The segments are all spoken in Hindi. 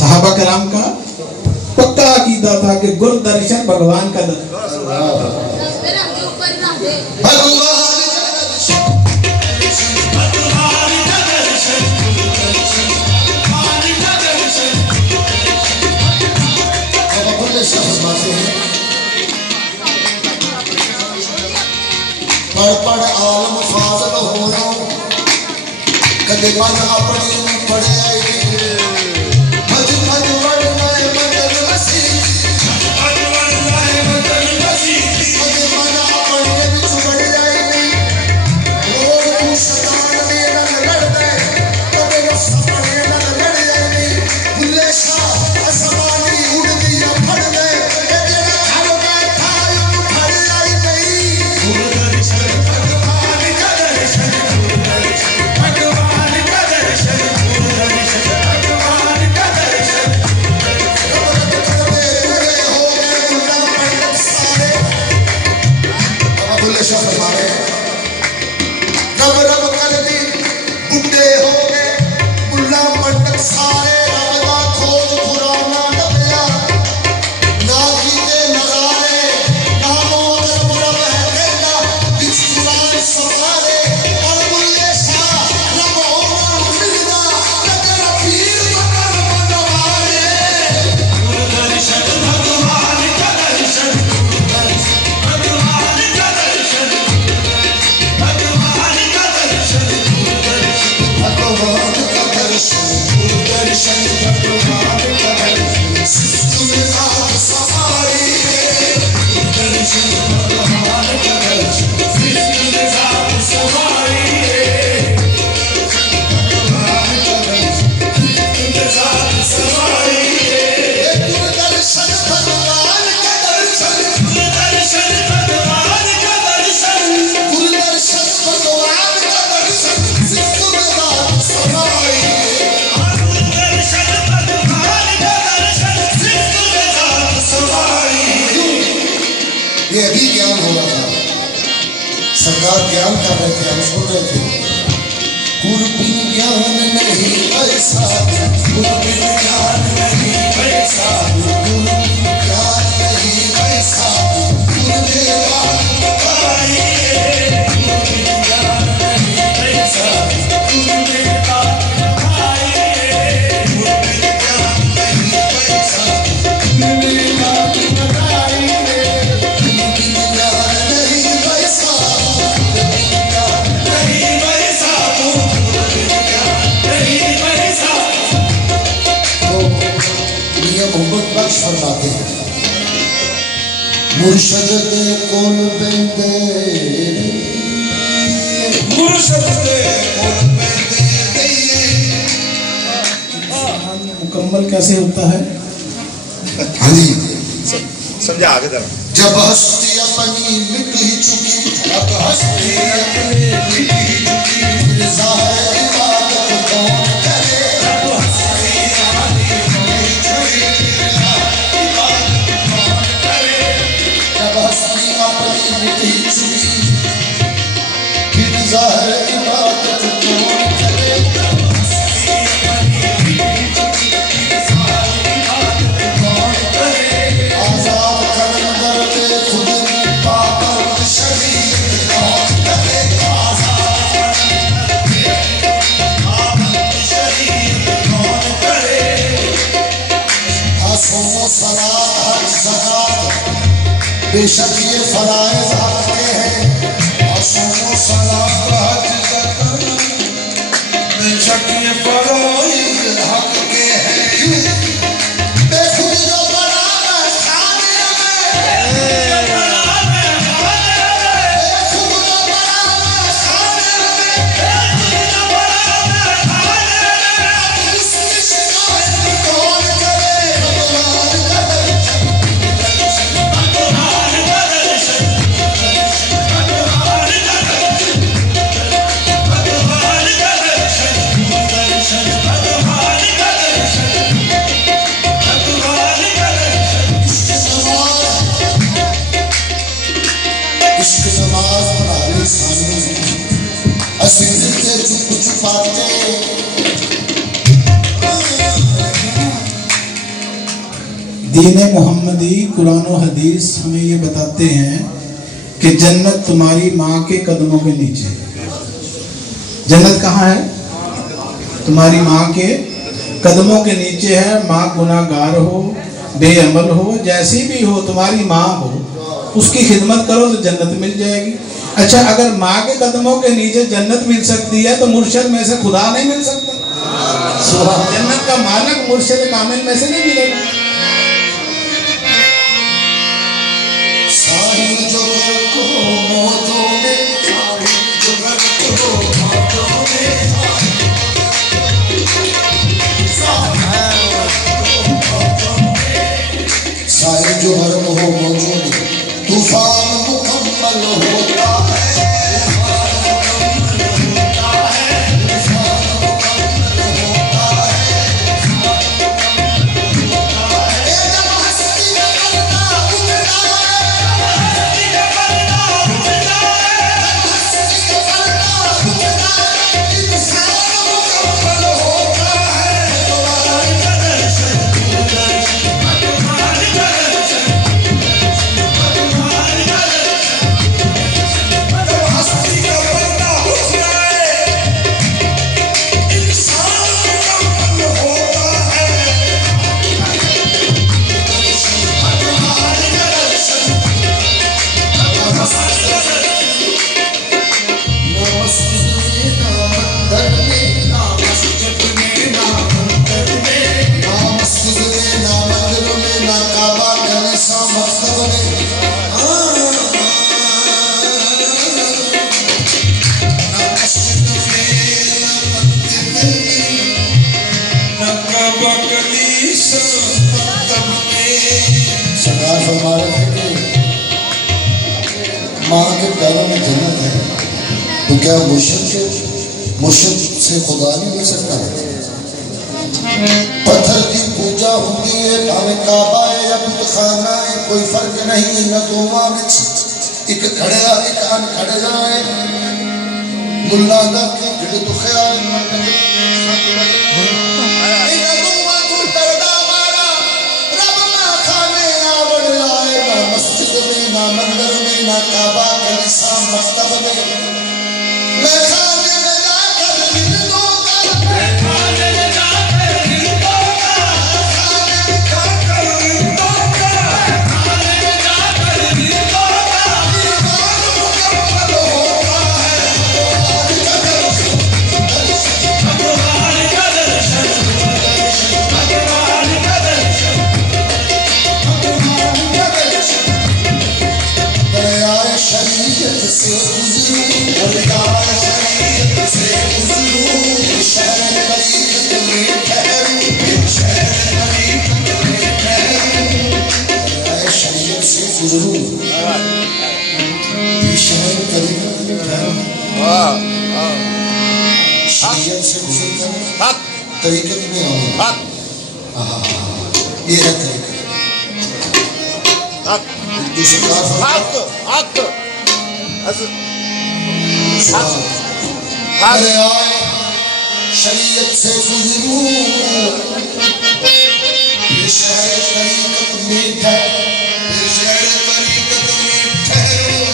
सहाबा कराम का पक्का अकीदा था कि गुरु दर्शन भगवान का दर्शन। पढ़ आलम फाज़ल होना कदे मन अपनी पढ़े ये अभी ज्ञान हो रहा था, सरकार ज्ञान कर रहे थे, हम सुन रहे थे। गुरबिन ज्ञान नहीं ऐसा, गुरबिन ज्ञान नहीं ऐसा, गुरबिन ज्ञान नहीं ऐसा, गुरुदेवा बताइए, गुरबिन ज्ञान नहीं ऐसा, गुरुदेवा बताइए, गुरबिन ज्ञान नहीं ऐसा, गुरुदेवा बताइए। मोहम्मद बख्श फरमाते हैं मुर्शद दे कोल बेंदे, मुर्शद दे कोल बेंदे मुकम्मल कैसे होता है? हाँ जी समझा आगे जरा। जब हस्ती अपनी मिट ही चुकी, जब हस्ती अपनी मिट ही चुकी, ज़ाहिर इबादत कौन करे, जब हस्ती अपनी मिट ही चुकी, इबादत कौन करे, जब हस्ती अपनी मिट ही चुकी, फिर ज़ाहिर इबादत कौन करे, जब हस्ती अपनी मिट ही चुकी, ज़ाहिर इबादत कौन करे, आज़ाद कलंदर पे खुद पाकर शरीर कौन करे, आज़ाद कलंदर पे सलात हज ज़कात बेशक ये फराइज़ हक के हैं। और सोमो सलात हज ज़कात बेशक ये फराइज़ हक के हैं। बेखुद जो बना है खाने में, दीन मोहम्मदी कुरान और हदीस हमें ये बताते हैं कि जन्नत तुम्हारी माँ के कदमों के नीचे। जन्नत कहाँ है? तुम्हारी माँ के कदमों के नीचे है। माँ गुनाहगार हो, बेअमल हो, जैसी भी हो, तुम्हारी माँ हो, उसकी खिदमत करो तो जन्नत मिल जाएगी। अच्छा, अगर माँ के कदमों के नीचे जन्नत मिल सकती है तो मुर्शद में से खुदा नहीं मिल सकता? जन्नत का मालिक मुर्शद कामिल में से नहीं मिलेगा। जो हरम हो मौजूद तूफान मुकम्मल होता है। माँ के पैरों में जन्नत है तो क्या मुर्शिद से खुदा नहीं मिल सकता? पत्थर की पूजा होती है, भावे काबा है या बुतखाना है, कोई फर्क नहीं। न दोवां विच एक खड़िया एक अनखड़िया है। मुल्ला दा के जिहड़े दुखिया ना मंदिर में ना काबा कलीसा मस्तब में। मैं खाने में जाकर दिल दूंगा, खाने में जाकर दिल दूंगा, खाने में जाकर दिल दूंगा, खाने में जाकर दिल दूंगा। ईमान मुकम्मल होता है भगवान का दर्शन, भगवान का दर्शन, भगवान का दर्शन। दरियाए शरीयत से गुजरूं, दरियाए शरीयत से गुजरूं, शहर तरीक़त में ठहरूं, शहर तरीक़त में ठहरूं। दरियाए शरीयत से गुजरूं, शहर तरीक़त में ठहरूं। शरीयत से गुजरकर तरीक़त में आऊं। ये है तरीक़त। शरीयत से गुजरूं, ये शहर तरीक़त में ठहरूं, ये शहर तरीक़त में ठहरूं।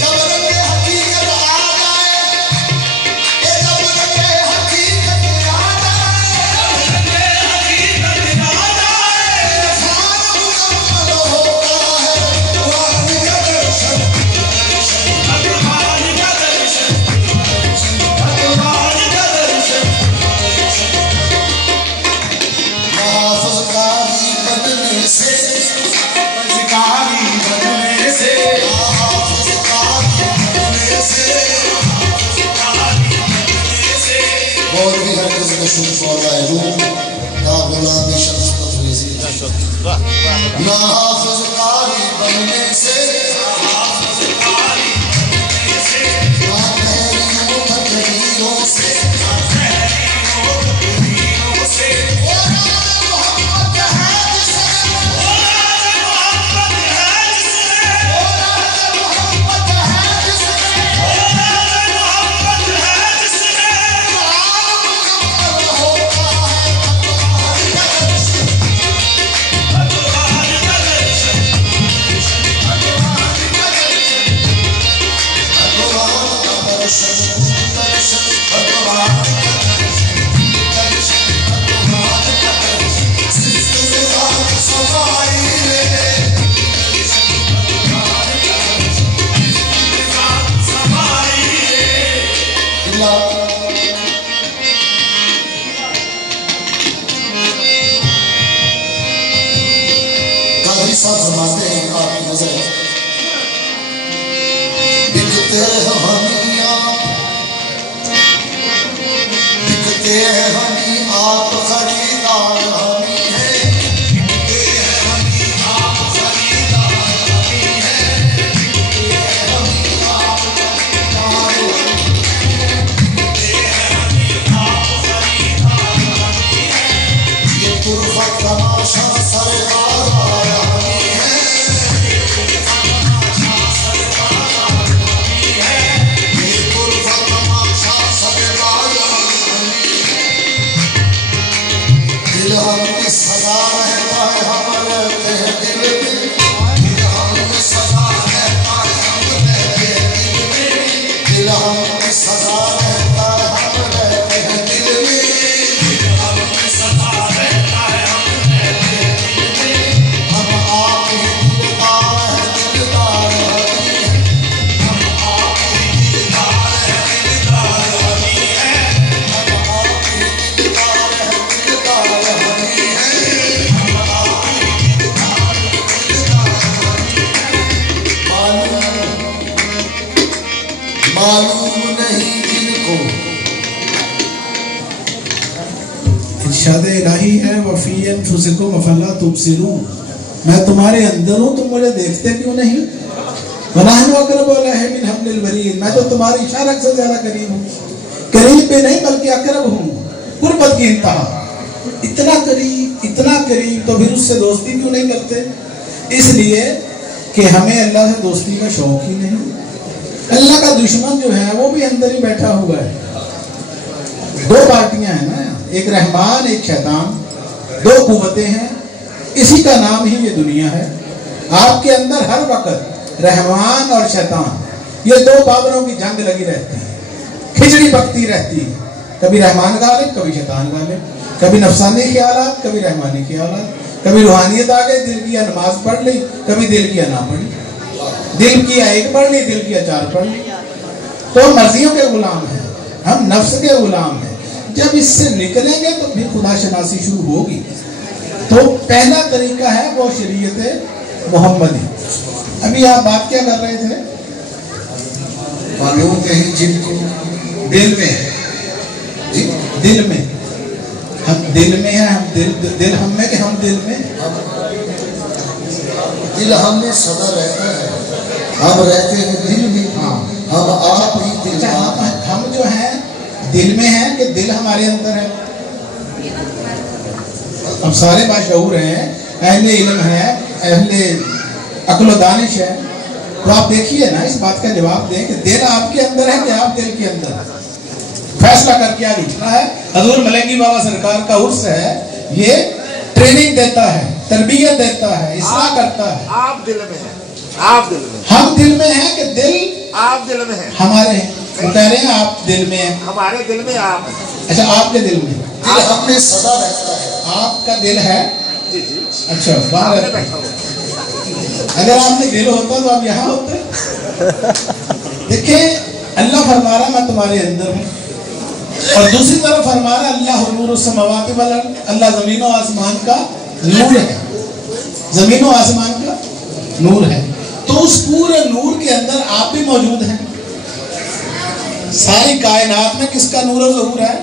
जब रंगे हकीकत आ जाए, ये जब रंगे हकीकत आ जाए, जब रंगे हकीकत आ जाए, शुक्र वाला रूम या गुलाम शख्स तफरीजी ना हाफिज कारी बनने से ना तहरीरों तकरीरों से फरमाते हैं आपकी नजर बिकते हैं हमी आप खरीदार हमी है बिकते हैं हमी आप खरीदार हमी है बिकते हैं हमी आप खरीदार बिकते हैं हमी आप खरीदार हमी है ये तुरफत तमाशा सरकार इलाही है वफ़ीयन फुसिकुम अफला तुबसिरून, मैं तुम्हारे अंदर हूँ, तुम मुझे देखते क्यों नहीं? वनहनु अक़रबु इलैहि मिन हब्लिल वरीद, मैं तो तुम्हारी इशारत से ज्यादा करीब हूँ। करीब पे नहीं बल्कि अक़रब हूँ, कुर्बत की इंतहा। इतना करीब तो फिर उससे दोस्ती क्यों नहीं करते? इसलिए कि हमें अल्लाह से दोस्ती का शौक ही नहीं। अल्लाह का दुश्मन जो है वो भी अंदर ही बैठा हुआ है। दो पार्टियां हैं ना, एक रहमान एक शैतान, दो कुव्वतें हैं, इसी का नाम ही ये दुनिया है। आपके अंदर हर वक्त रहमान और शैतान, ये दो बाबरों की जंग लगी रहती है, खिचड़ी पकती रहती है। कभी रहमान गालिब, कभी शैतान गालिब, कभी नफसानी ख्यालात, कभी रहमानी ख्यालात, कभी रूहानियत आ गई, दिल की नमाज पढ़ ली, कभी दिल की ना पढ़ी, दिल की एक पढ़ ली, दिल की चार पढ़ ली। तो मर्जियों के गुलाम हैं, हम नफ्स के गुलाम हैं। जब इससे निकलेंगे तो फिर खुदा शनासी शुरू होगी। तो पहला तरीका है वो शरीयत मोहम्मदी। अभी आप बात क्या कर रहे थे? मालूम कहीं जिनको दिल में है, दिल में हम दिल में है, हम दिल हम में कि हम दिल में? दिल हमें सदा रहता है, हम रहते हैं दिल में। हाँ, हम आप ही दिल। हम जो है दिल में है कि दिल हमारे अंदर है? हम सारे बाशऊर हैं, अहले इल्म है, अहले अक्ल दानिश है। तो आप देखिए ना, इस बात का जवाब दें कि दिल आपके अंदर है कि आप दिल के अंदर? फैसला करके आज उठना है। हजूर मलंगी बाबा सरकार का उर्स है, ये ट्रेनिंग देता है, तरबियत देता है, इस्लाह करता है। आप दिल में हैं, आप दिल में, हम दिल में हैं कि दिल आप दिल में हैं? हमारे हैं। वो कह रहे हैं आप दिल में हैं, हमारे दिल में आप। अच्छा, आपके दिल में? दिल हमें सदा रहता है। आपका दिल है? जी जी। अच्छा, बाहर बैठा हुआ। अगर आपने दिल होता तो आप यहाँ होते। देखिए, अल्लाह फरमा रहा मैं तुम्हारे अंदर हूँ, और दूसरी तरफ फरमा रहा अल्लाह नूरुस समावाति वल अर्द, अल्लाह जमीन और आसमान का नूर है, जमीन और आसमान का नूर है। तो उस पूरे नूर के अंदर आप भी मौजूद हैं। सारी कायनात में किसका नूर ज़हूर है?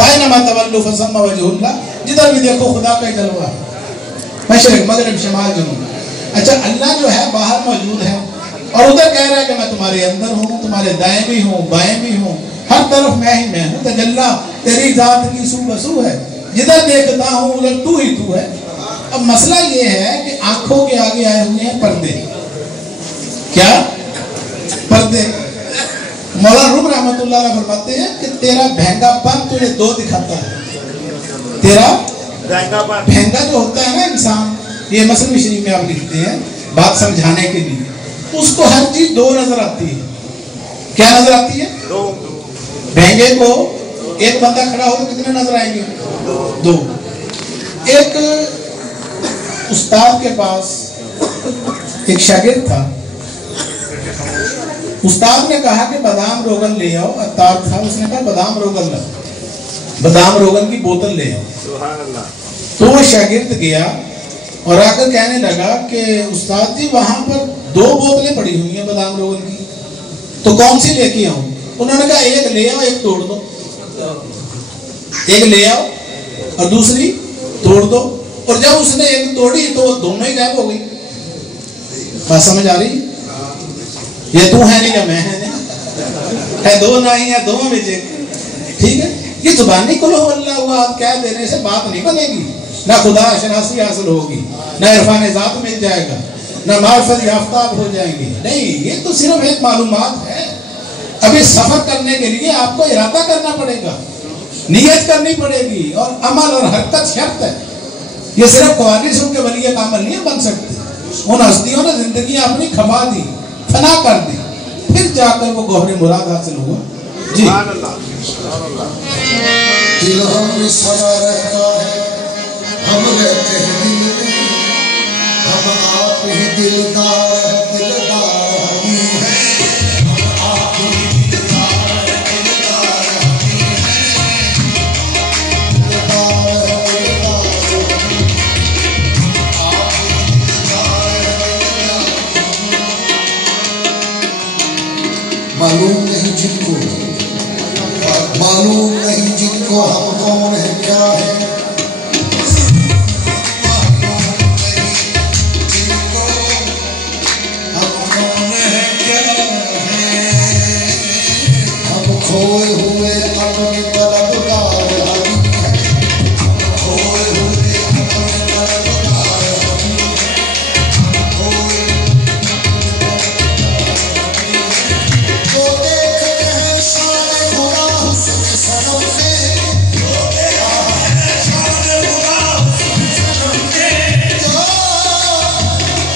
फाइनमा तवल्लु फसम्मा वजहुल्लाह, जिधर भी देखो खुदा का जलवा है, मशरिक मगरिब शमाल जुनूब। अच्छा, अल्लाह जो है बाहर मौजूद है और उधर कह रहा है कि मैं तुम्हारे अंदर हूँ, तुम्हारे दाएं भी हूँ, बाएं भी हूँ, हर तरफ मैं ही मैं हूँ। तजल्ला तेरी जात की सू बसू है, जिधर देखता हूँ उधर तू ही तू है। अब मसला ये है कि आंखों के आगे आए हुए हैं पर्दे। क्या पर्दे? मौलाना रूम रहमतुल्लाह अलैह फरमाते हैं कि तेरा भैंगापन तुझे दो दिखाता है। तेरा भैंगा जो होता है ना इंसान, ये मसलन शरीफ में आप लिखते हैं बात समझाने के लिए, उसको हर चीज दो नजर आती है। क्या नजर आती है? दो। भैंगे को एक बंदा खड़ा हो तो कितने नजर आएंगे? दो। एक उस्ताद के पास एक शागिर्द था, उस्ताद ने कहा कि बादाम रोगन ले आओ। अत्तार था, उसने कहा बादाम रोगन ला, बादाम रोगन की बोतल ले आओ। तो वो शागिर्द गया और आकर कहने लगा कि उस्ताद जी वहां पर दो बोतलें पड़ी हुई हैं बादाम रोगन की, तो कौन सी लेके आऊं? उन्होंने कहा एक ले आओ, एक तोड़ दो। एक ले आओ और दूसरी तोड़ दो। और जब उसने एक तोड़ी तो वो दोनों ही गायब हो गई। बात समझ आ रही? ये तू है नहीं या मैं है दो नहीं है, दो में से ठीक है। ये जुबानी कुल अल्लाह कह देने से बात नहीं बनेगी, ना खुदा शनासी हासिल होगी, ना इरफान ज़ात मिल जाएगा, ना मार्फत याफ्ताब हो जाएंगे। नहीं, ये तो सिर्फ एक मालूमात है। अभी सफर करने के लिए आपको इरादा करना पड़ेगा, नियत करनी पड़ेगी और अमल और हरकत शर्त है। ये सिर्फ ख्वाहिश उनके वलिय का अमल नहीं बन सकते। उन हस्तियों ने जिंदगी अपनी खपा दी, फना कर दी, फिर जाकर वो गौहर मुराद हासिल हुआ। जी दिल हम सदा रहता है, हम रहते हैं दिल में, हम आप ही दिलदार है, दिलदार ही है, हम आप ही दिलदार है, दिलदार ही है, दिलदार है, दिलदार आप ही दिलदार है, मालूम नहीं जिनको, मालूम नहीं जिनको हम कौन है क्या है, खोए हुए अपने तलबगार हम हैं, खोए हुए अपने तलबगार हम हैं, खोए जो देखते हैं शान खुदा हुस्न सनम में, जो देखते हैं शान खुदा हुस्न सनम में, जो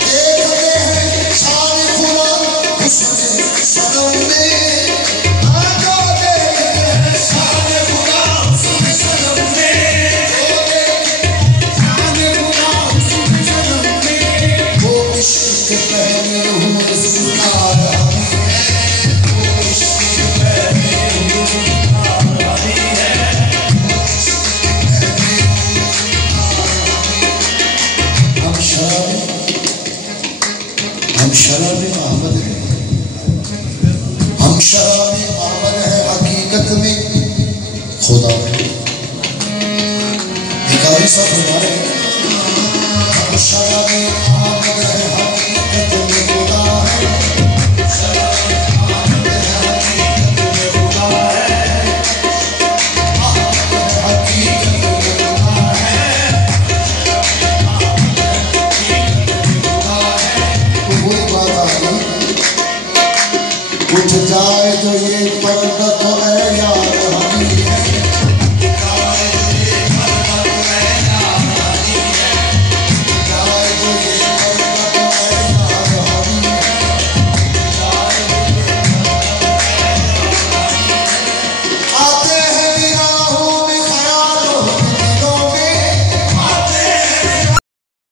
देखते हैं शान खुदा हुस्न सनम में, हम शराब अहमद है, हम शराब अहमद है, हकीकत में खुदा है। भिखारी साहब फरमा रहे हैं, हम शराब अहमद है,